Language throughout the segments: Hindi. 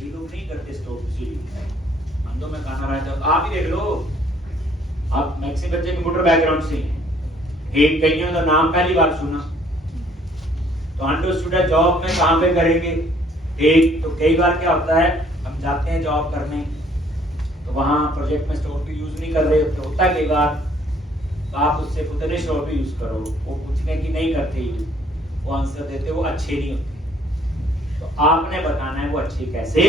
ये लोग नहीं करते स्टोर प्रोसीजर। अंदो में खाना रहता है, आप ही देख लो, आप मैक्सिमम बच्चे कंप्यूटर बैकग्राउंड से हैं, एक कईयों का नाम पहली बार सुना, तो अंडरस्टूड जॉब में कहाँ पे करेंगे। एक तो कई बार क्या होता है, हम जाते हैं जॉब करने, तो वहाँ प्रोजेक्ट में स्टोर पे यूज नहीं कर रहे होते, होता है कई बार, तो आप उससे खुदने स्टोर पे यूज करो, वो पूछने की नहीं करते यूज, वो आंसर देते, वो अच्छे नहीं होते। तो आपने बताना है वो अच्छे कैसे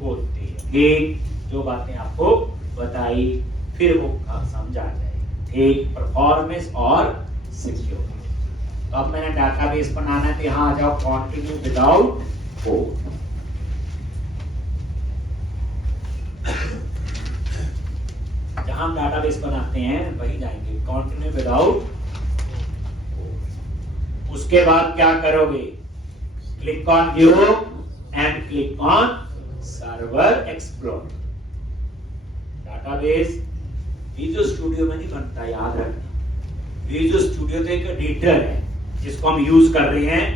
होते हैं। ठीक, जो बातें आपको बताई फिर वो समझ आ जाएगी। ठीक, परफॉर्मेंस और सिक्योरिटी। तो अब मैंने डाटाबेस बनाना है, तो यहाँ आ जाओ, कंटिन्यू विदाउट कोड। जहां हम डाटाबेस बनाते हैं वही जाएंगे, कंटिन्यू विदाउट कोड। उसके बाद क्या करोगे, click on view and click on server explore. Database visual studio में नहीं बनता, याद रखना। विजुअल स्टूडियो तो एक एडिटर है जिसको हम यूज कर रहे हैं,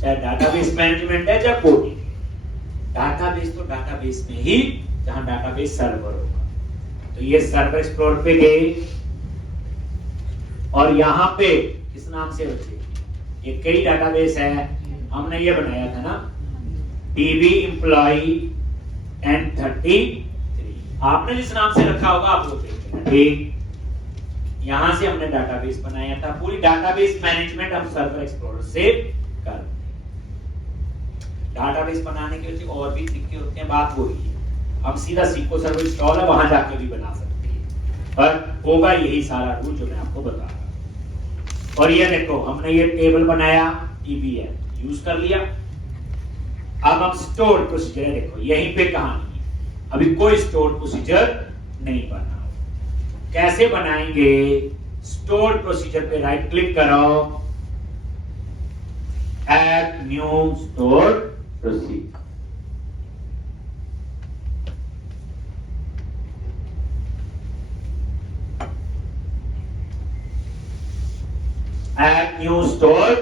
चाहे डाटाबेस मैनेजमेंट है चाहे कोडिंग। डाटाबेस तो डाटाबेस में ही, जहां डाटाबेस सर्वर होगा। तो ये सर्वर एक्सप्लोर पे गए, और यहाँ पे किस नाम से बचे, ये कई डाटाबेस है, हमने ये बनाया था ना, DB एम्प्लॉई N33, आपने जिस नाम से रखा होगा आप वो देखें। ठीक, यहां से हमने डाटाबेस बनाया था, पूरी डाटाबेस मैनेजमेंट हम सर्वर एक्सप्लोरर से कर। डाटाबेस बनाने के लिए और भी तरीके होते हैं, बात वही है। हम सीधा SQL सर्वर इंस्टॉल है, वहां जाके भी बना सकते हैं, पर होगा यही सारा रूल जो मैं आपको बता रहा हूं। और ये देखो, हमने ये टेबल बनाया, TBL यूज कर लिया। अब हम स्टोर प्रोसीजर, देखो यहीं पे कहानी है, अभी कोई स्टोर प्रोसीजर नहीं बना। कैसे बनाएंगे, स्टोर प्रोसीजर पे राइट क्लिक करो, add new store procedure. Add new store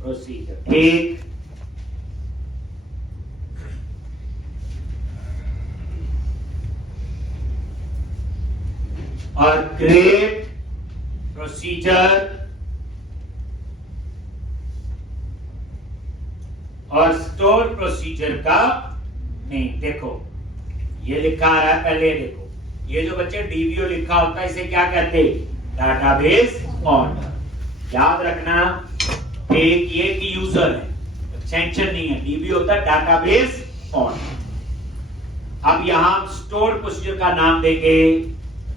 procedure। ठीक, और क्रिएट प्रोसीजर और स्टोर प्रोसीजर का नेम। देखो ये लिखा आ रहा है, पहले देखो, ये जो बच्चे DBO लिखा होता है इसे क्या कहते हैं, डाटाबेस ऑर्डर। याद रखना, एक ये की यूजर है, एक्सटेंशन नहीं है, DB होता है डाटाबेस ऑर्डर। अब यहां स्टोर प्रोसीजर का नाम देंगे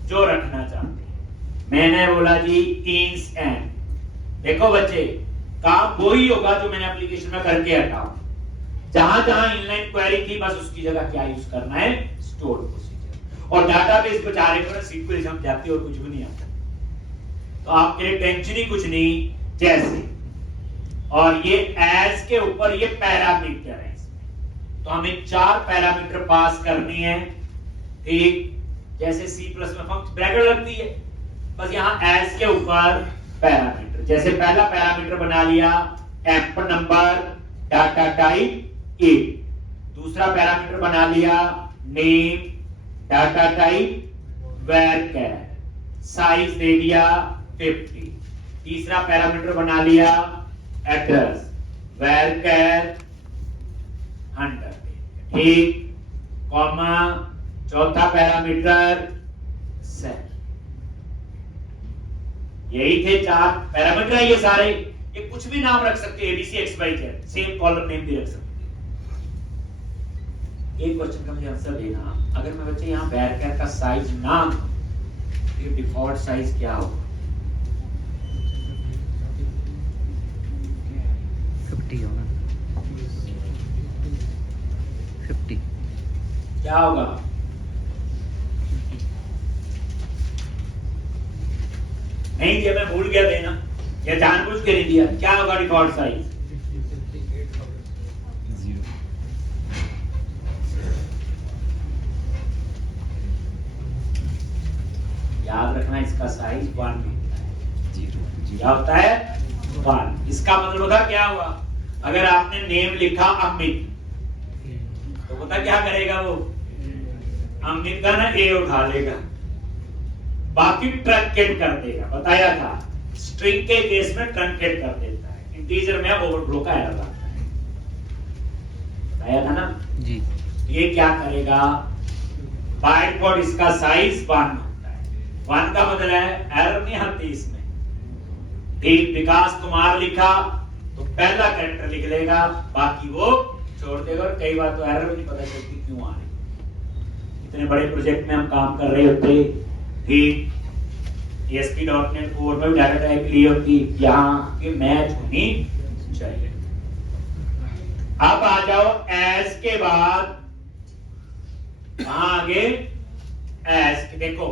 जो रखना चाहते हैं। मैंने बोला जी इंस एन। देखो बच्चे, काम वही होगा जो मैंने एप्लीकेशन में करके हटा हूं। जहां जहां इनलाइन क्वेरी थी बस उसकी जगह क्या यूज करना है, स्टोर प्रोसीजर। और डाटाबेस बेचारे को SQL समझ जाती है और कुछ भी नहीं आता, तो आपके लिए टेंशन ही कुछ नहीं। जैसे, और ये एज के ऊपर ये पैरामीटर है, तो हमें 4 पैरामीटर पास करनी है। ठीक, जैसे C+ में फंक्शन ब्रैकेट लगती है, बस यहां एज के ऊपर पैरामीटर। जैसे पहला पैरामीटर बना लिया, emp number, data type A। दूसरा पैरामीटर बना लिया, name, data type varchar, size दे दिया 50। तीसरा पैरामीटर बना लिया, एड्रेस, varchar 100। ठीक, कॉमा, चौथा पैरामीटर सेल। यही थे 4 पैरामीटर है ये सारे। ये कुछ भी नाम रख सकते हैं, ABC XYZ, same column name भी रख सकते हैं। एक क्वेश्चन का मुझे आंसर देना, अगर मैं बच्चे यहाँ varchar का साइज ना, ये डिफॉल्ट साइज क्या होगा, 50 होगा, 50 क्या होगा, नहीं दिया, मैं भूल गया देना, या जानबूझ के नहीं दिया, क्या होगा डिफॉल्ट साइज, याद रखना इसका साइज 1 होता है। क्या होता है 1। इसका मतलब होता क्या हुआ, अगर आपने नेम लिखा अमित, पता क्या करेगा वो? अमित का ना ए उठा लेगा, बाकी ट्रंकेट कर देगा। बताया था स्ट्रिंग के केस में ट्रंकेट कर देता है, इंटीजर में ओवरफ्लो का एरर आता है। बताया था ना जी। ये क्या करेगा? बाइट कोड इसका साइज 1 होता है। 1 का मतलब है एरर नहीं आती इसमें। ठीक, विकास कुमार लिखा तो पहला कैरेक्टर लिख लेगा, बाकी वो छोड़ देगा। और कई बार तो एरर भी नहीं पता चलती क्यों आ रही। इतने बड़े प्रोजेक्ट में हम काम कर रहे होते, ठीक, ASP.NET कोर में डाटा टाइप ली होती, यहाँ के मैच होनी चाहिए। अब आ जाओ एस के बाद, कहां आगे? एस। देखो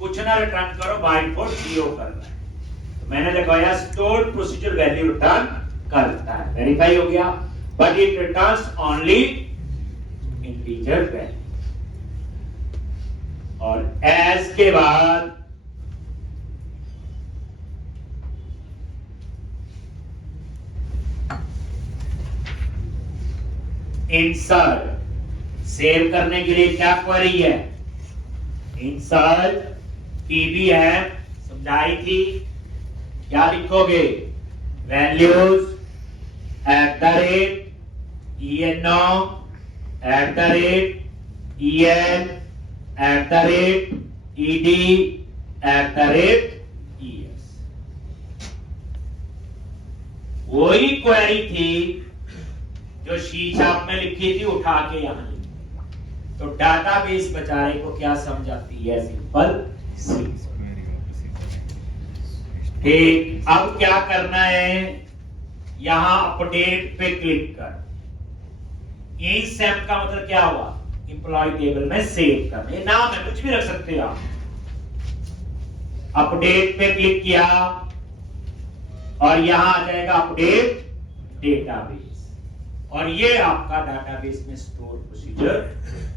कुछ ना रिटर्न करो, बाइट कोड 0 कर रहा है, तो मैंने दिखाया स्टोर्ड प्रोसीजर वैल्यू रिटर्न करता है, वेरीफाई हो गया। But it returns only integer value. और एस के बाद इंसर्ट। सेव करने के लिए क्या क्वेरी है? इंसर्ट pbm समझाई थी, क्या लिखोगे? Values @eno @en @ed @es। वही क्वेरी थी जो सी शार्प में लिखी थी, उठा के यहां लिखी। तो डाटाबेस बेचारे को क्या समझाती है? सिंपल सी। ठीक, अब क्या करना है? यहां अपडेट पे क्लिक कर। ESAM का मतलब क्या हुआ? एम्प्लॉय टेबल में सेव करना। ये नाम है, कुछ भी रख सकते हो आप। अपडेट पे क्लिक किया और यहां आ जाएगा अपडेट डेटाबेस, और ये आपका डेटाबेस में स्टोर प्रोसीजर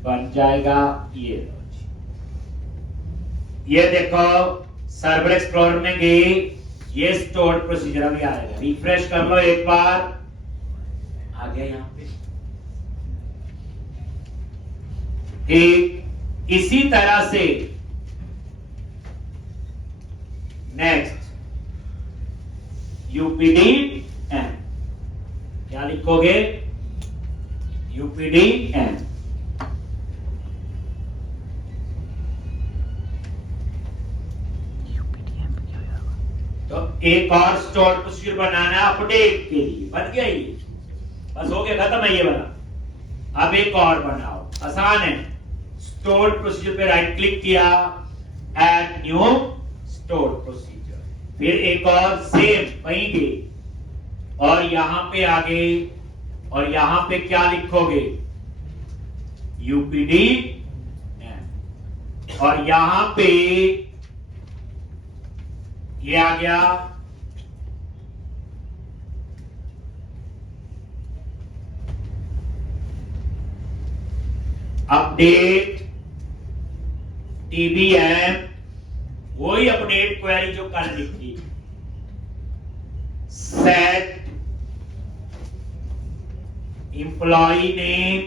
बन जाएगा। ये देखो सर्वर एक्सप्लोरर में गई, ये स्टोर प्रोसीजर अभी आएगा। रिफ्रेश कर लो एक बार, आ गया यहां पे। ठीक, इसी तरह से नेक्स्ट UPDN, क्या लिखोगे? UPDN। तो एक और स्टोर प्रोसीजर बनाना है अपडेट के लिए। बन गया ये, बस हो गया, खत्म है ये वाला। अब एक और बनाओ, आसान है। स्टोर प्रोसीजर पे राइट क्लिक किया, ऐड न्यू स्टोर प्रोसीजर, फिर एक और सेम वहीं गए और यहां पे आ गए, और यहां पे क्या लिखोगे? UPDN। और यहां पे ये आ गया अपडेट TBM, वही अपडेट क्वेरी जो कल लिखी। सेट एम्प्लॉय नेम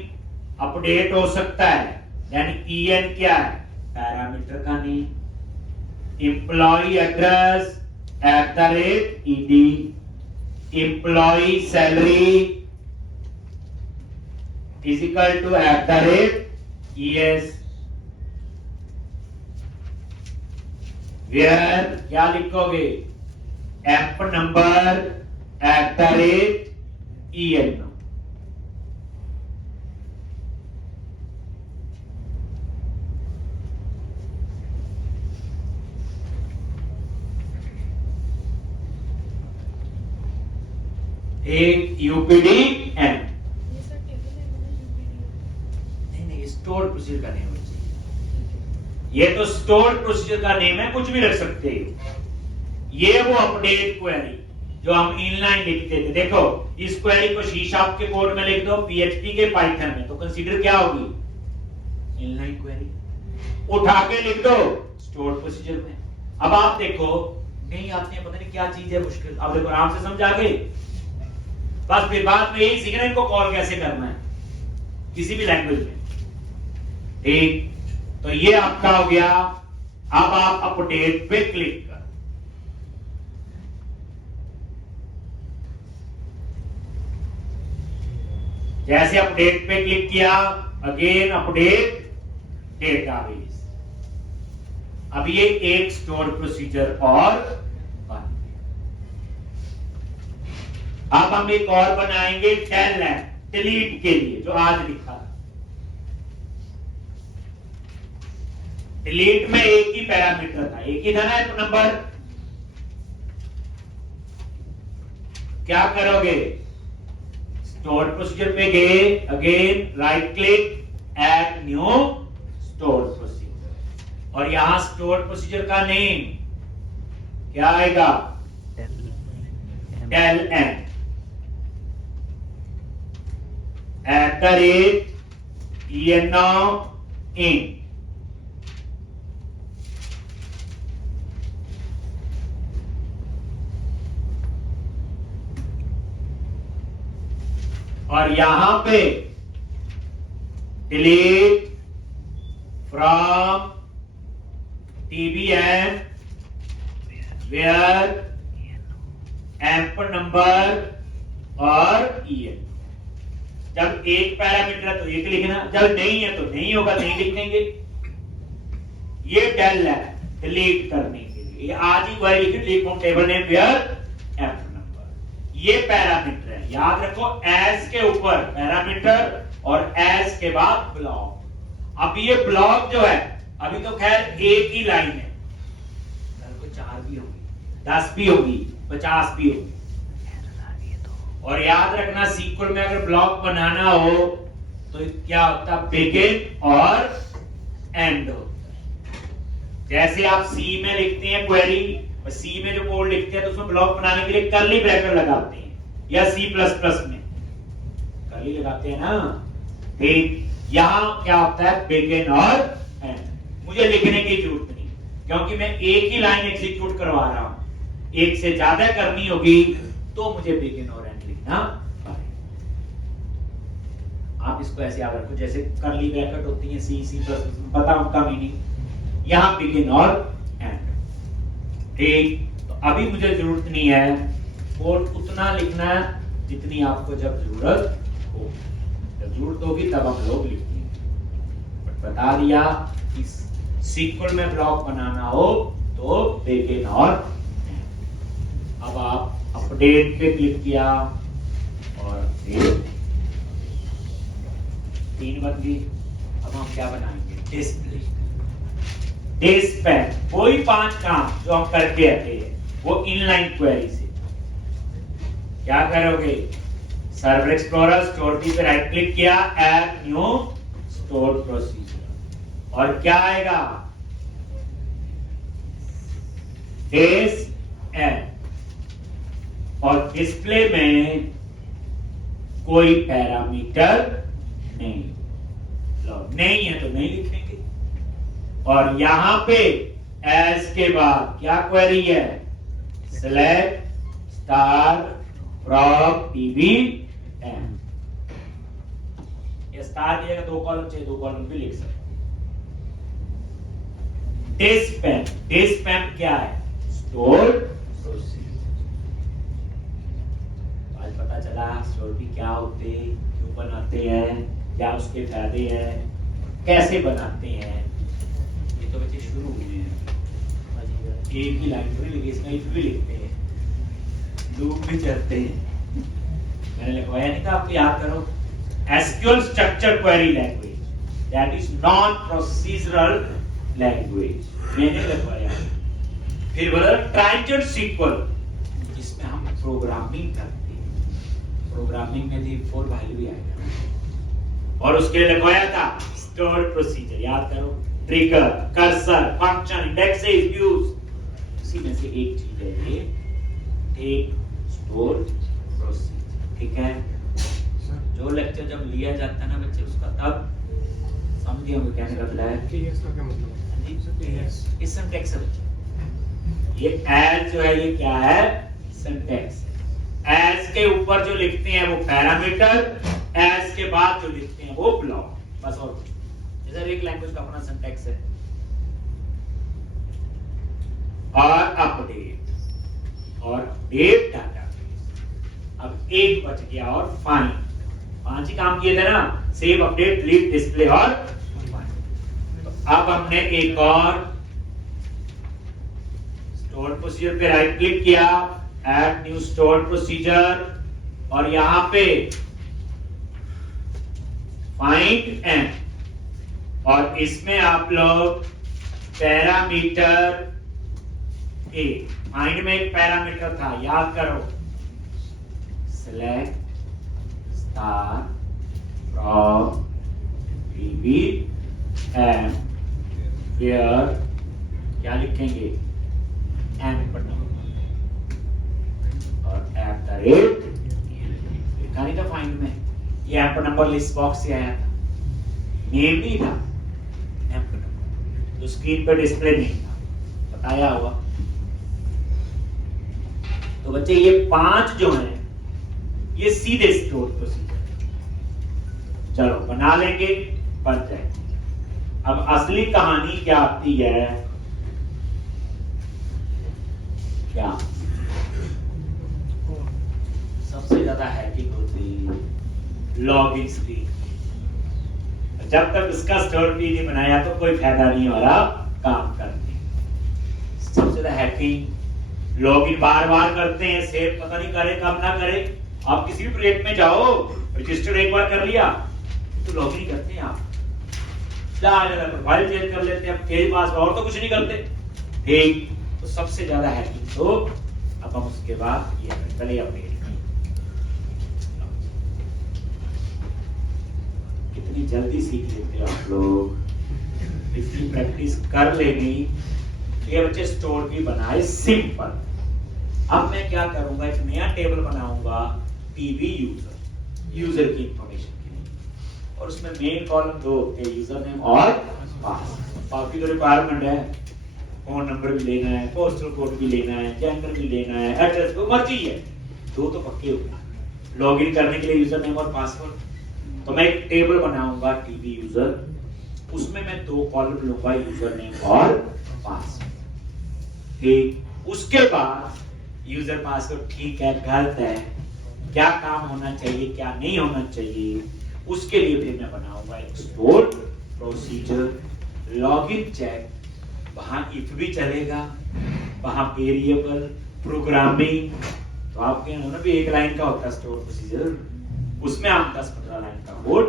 अपडेट हो सकता है, यानी EN क्या है? पैरामीटर का name. Employee address @ED, employee salary is equal to @ES, where क्या लिखोगे? Emp number @EN। एक UPDN, नहीं स्टोर प्रोसीजर का नेम होना चाहिए। ये तो स्टोर प्रोसीजर का नेम है, कुछ भी रख सकते हो। ये वो अपडेट क्वेरी जो हम इनलाइन लिखते थे। देखो इस क्वेरी को सी शार्प के कोड में लिख दो, PHP के पाइथन में, तो कंसीडर क्या होगी? Inline query. उठा के लिख दो स्टोर प्रोसीजर में। अब आप देखो नहीं आती है, पता नहीं क्या चीज है मुश्किल। अब देखो आराम से समझा गए, बस फिर बाद में यही सीखना इनको कॉल कैसे करना है। किसी भी लैंग्वेज में। ठीक, तो ये आपका हो गया। अब आप अपडेट पे क्लिक कर, जैसे अपडेट पे क्लिक किया, अगेन अपडेट डेटाबेस। अब ये एक स्टोर प्रोसीजर और बन गया। अब हम एक और बनाएंगे टेल एंड डिलीट के लिए, जो आज लिखा। डिलीट में एक ही पैरामीटर था, एक ही था ना नंबर। क्या करोगे, स्टोर प्रोसीजर पे गए, again right click, add new store procedure, और यहां स्टोर प्रोसीजर का नेम क्या आएगा, टेल एन @in। और यहां पे delete from TBN where emp number और EN। जब एक पैरामीटर है तो एक लिखना, जब नहीं है तो नहीं होगा, नहीं लिख देंगे। ये टेल है डिलीट करने के लिए। ये आज ही क्वेरी लिखी, delete from table name where emp number. ये पैरामीटर है, याद रखो, एज के ऊपर पैरामीटर और एज के बाद ब्लॉक। अब ये ब्लॉक जो है, अभी तो खैर एक ही लाइन है, कल को 4 भी होगी, 10 भी होगी, 50 भी होगी। और याद रखना, सीक्वल में अगर ब्लॉक बनाना हो तो क्या होता है, बिगिन और एंड होता है। जैसे आप सी में लिखते हैं क्वेरी, सी में जो कोड लिखते हैं तो उसमें ब्लॉक बनाने के लिए कर्ली ब्रैकेट लगाते हैं, या C++ में कर्ली लगाते हैं ना। ठीक, यहां क्या होता है, बिगिन और एंड। मुझे लिखने की जरूरत नहीं, क्योंकि मैं एक ही लाइन एग्जीक्यूट करवा रहा हूं। एक से ज्यादा करनी होगी तो मुझे बिगिन और एंड लिखना पड़ेगा। आप इसको ऐसे याद रखो, जैसे कर्ली ब्रैकेट होती है C++, पता उनका मीनिंग। यहां बिगिन और एंड। ठीक, तो अभी मुझे जरूरत नहीं है, कोड उतना लिखना जितनी आपको जब जरूरत हो। जब जरूरत होगी तब हम लोग लिखेंगे। बट बता दिया कि सीक्वल में ब्लॉक बनाना हो तो बिगिन और एंड। अब आप अपडेट पे क्लिक किया और फिर 3 बन गई। अब हम क्या बनाएंगे, डिस्प्ले। डिस्प्ले कोई 5 काम जो हम करके आते हैं वो इनलाइन क्वेरी से। क्या करोगे, सर्वर एक्सप्लोरर स्टोर की पे राइट क्लिक किया, ऐड न्यू स्टोर प्रोसीजर, और क्या आएगा, डिस एंड। और डिस्प्ले में कोई पैरामीटर नहीं, नहीं है तो नहीं लिखेंगे। और यहां पे एज के बाद क्या क्वेरी है, सिलेक्ट स्टार फ्रॉम TBN। ये स्टार की जगह 2 कॉलम चाहिए, 2 कॉलम भी लिख सकते। डिस्पैम, डिस्पैम क्या है, स्टोर प्रोसीजर। आज पता चला स्टोर भी क्या होते हैं, क्यों बनाते हैं, क्या उसके फायदे हैं, कैसे बनाते हैं। ये तो बच्चे शुरू हुए हैं, एक ही लाइन तो नहीं लिखी, इसमें if भी लिखते हैं, लूप भी चलते हैं। मैंने लिखवाया नहीं था, आपको याद करो, SQL structure query language, that is non procedural language, मैंने लिखवाया। फिर बोला ट्रांजिट सीक्वल, जिसमें हम प्रोग्रामिंग करते हैं। प्रोग्रामिंग में भी 4 वैल्यू भी आएगा। और उसके लिए लिखवाया था स्टोर प्रोसीजर, याद करो, trigger, cursor, function, indexes, views. उसी में से एक चीज है ये, एक स्टोर प्रोसीजर। ठीक है, जो लेक्चर जब लिया जाता है ना बच्चे, उसका तब समझिए होंगे कहने का मतलब है कि इसका क्या मतलब है। इस सिंटैक्स है, ये एज जो है ये क्या है, सिंटैक्स। एज के ऊपर जो लिखते हैं वो पैरामीटर, एज के बाद जो लिखते हैं हैं वो ब्लॉक, बस और कुछ नहीं। जैसे एक लैंग्वेज का अपना सिंटैक्स है। और अपडेट और अपडेट डाटाबेस। अब एक बच गया और फाइंड। 5 ही काम किए थे ना, सेव, अपडेट, डिलीट, डिस्प्ले और फाइंड। तो अब हमने एक और स्टोर प्रोसीजर पे राइट क्लिक किया, ऐड न्यू स्टोर प्रोसीजर, और यहां पे फाइंड एंड, और इसमें आप लोग पैरामीटर ए, फाइंड में एक पैरामीटर था, याद करो, select star from TV and where, क्या लिखेंगे, एम पर और एट द रेट, लिखा नहीं था फाइंड में, ये एम पर नंबर लिस्ट बॉक्स से आया था, नेम नहीं था, एम पर नंबर, तो स्क्रीन पर डिस्प्ले नहीं था, बताया हुआ। तो बच्चे ये 5 जो हैं ये सीधे स्टोर प्रोसीजर, चलो बना लेंगे, बन जाएंगे। अब असली कहानी क्या आती है, क्या सबसे ज्यादा हैकिंग होती लॉगिन स्क्रीन। जब तक उसका स्टोर भी नहीं बनाया तो कोई फायदा नहीं हो रहा काम करने। सबसे ज्यादा हैकिंग, लॉगिन बार बार करते हैं, सेव पता नहीं करे कब ना करे। आप किसी भी प्रोजेक्ट में जाओ, रजिस्टर एक बार कर लिया तो लॉगिन करते हैं आप, प्रोफाइल चेंज कर लेते हैं, अब पास और तो कुछ नहीं करते। ठीक, तो सबसे ज्यादा हैकिंग तो अब हम उसके बाद ये पहले अपडेट, कितनी जल्दी सीख लेते हो आप लोग, इतनी प्रैक्टिस कर लेनी। ये बच्चे स्टोर भी बनाए सिंपल। अब मैं क्या करूंगा, एक नया टेबल बनाऊंगा टीवी यूजर की इंफॉर्मेशन के लिए, और उसमें मेन कॉलम 2 यूजर नेम और पासवर्ड। बाकी तो रिक्वायरमेंट है, फोन नंबर भी लेना है, पोस्टल कोड भी लेना है, जेंडर भी लेना है, एड्रेस भी मर्जी है, 2 तो पक्के हो गए। लॉगिन करने के लिए यूजर नेम और पासवर्ड, तो मैं एक टेबल बनाऊंगा टीवी यूजर, उसमें मैं 2 कॉलम लूंगा, यूजर नेम और पासवर्ड। ठीक, उसके बाद यूजर पासवर्ड ठीक है गलत है, क्या काम होना चाहिए क्या नहीं होना चाहिए, उसके लिए फिर मैं बनाऊंगा एक स्टोर प्रोसीजर, लॉगिन चेक, वहां इफ भी चलेगा, वहां वेरिएबल, प्रोग्रामिंग। तो आप कहेंगे ना भी एक लाइन का होता है स्टोर प्रोसीजर, उसमें हम 10-15 लाइन का कोड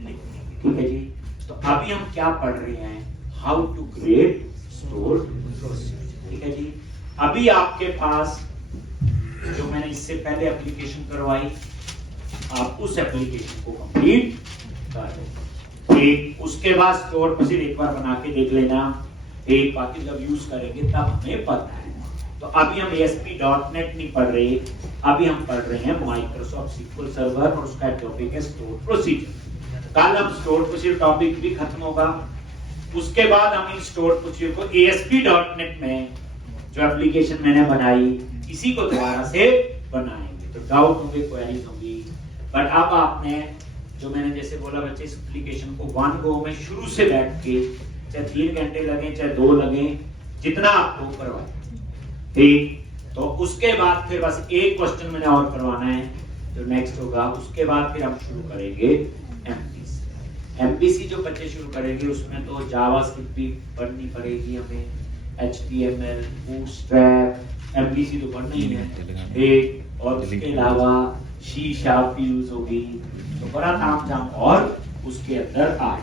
लिखेंगे। ठीक है जी, तो अभी हम क्या पढ़ रहे हैं, how to create store procedure. ठीक है जी, अभी आपके पास जो मैंने इससे पहले एप्लीकेशन करवाई, आप उस एप्लीकेशन को कंप्लीट कर दें। ठीक, उसके बाद स्टोर प्रोसीजर एक बार बना के देख लेना। ठीक, बाकी जब यूज करेंगे तब हमें पता है। तो अभी हम ASP.NET नहीं पढ़ रहे, अभी हम पढ़ रहे हैं माइक्रोसॉफ्ट SQL सर्वर, और उसका टॉपिक है स्टोर प्रोसीजर। कल हम स्टोर प्रोसीजर टॉपिक भी खत्म होगा, उसके बाद हम इन स्टोर प्रोसीजर को ASP.NET में जो एप्लीकेशन मैंने बनाई इसी को दोबारा से बनाएंगे। तो डाउट होंगे, क्वेरीज होंगी, बट अब आपने जो मैंने जैसे बोला बच्चे, इस एप्लीकेशन को 1 गो में शुरू से बैठ के, चाहे 3 घंटे लगे चाहे 2 लगे, जितना आपको करवाए। ठीक, तो उसके बाद फिर बस एक क्वेश्चन मैंने और करवाना है जो नेक्स्ट होगा, उसके बाद फिर हम शुरू करेंगे MPC। जो बच्चे शुरू करेंगे उसमें तो जावास्क्रिप्ट भी पढ़नी पड़ेगी हमें, HTML, बूटस्ट्रैप, MPC तो पढ़ना ही है। ठीक, और उसके अलावा C# यूज होगी, तो बड़ा तामझाम और उसके अंदर आए।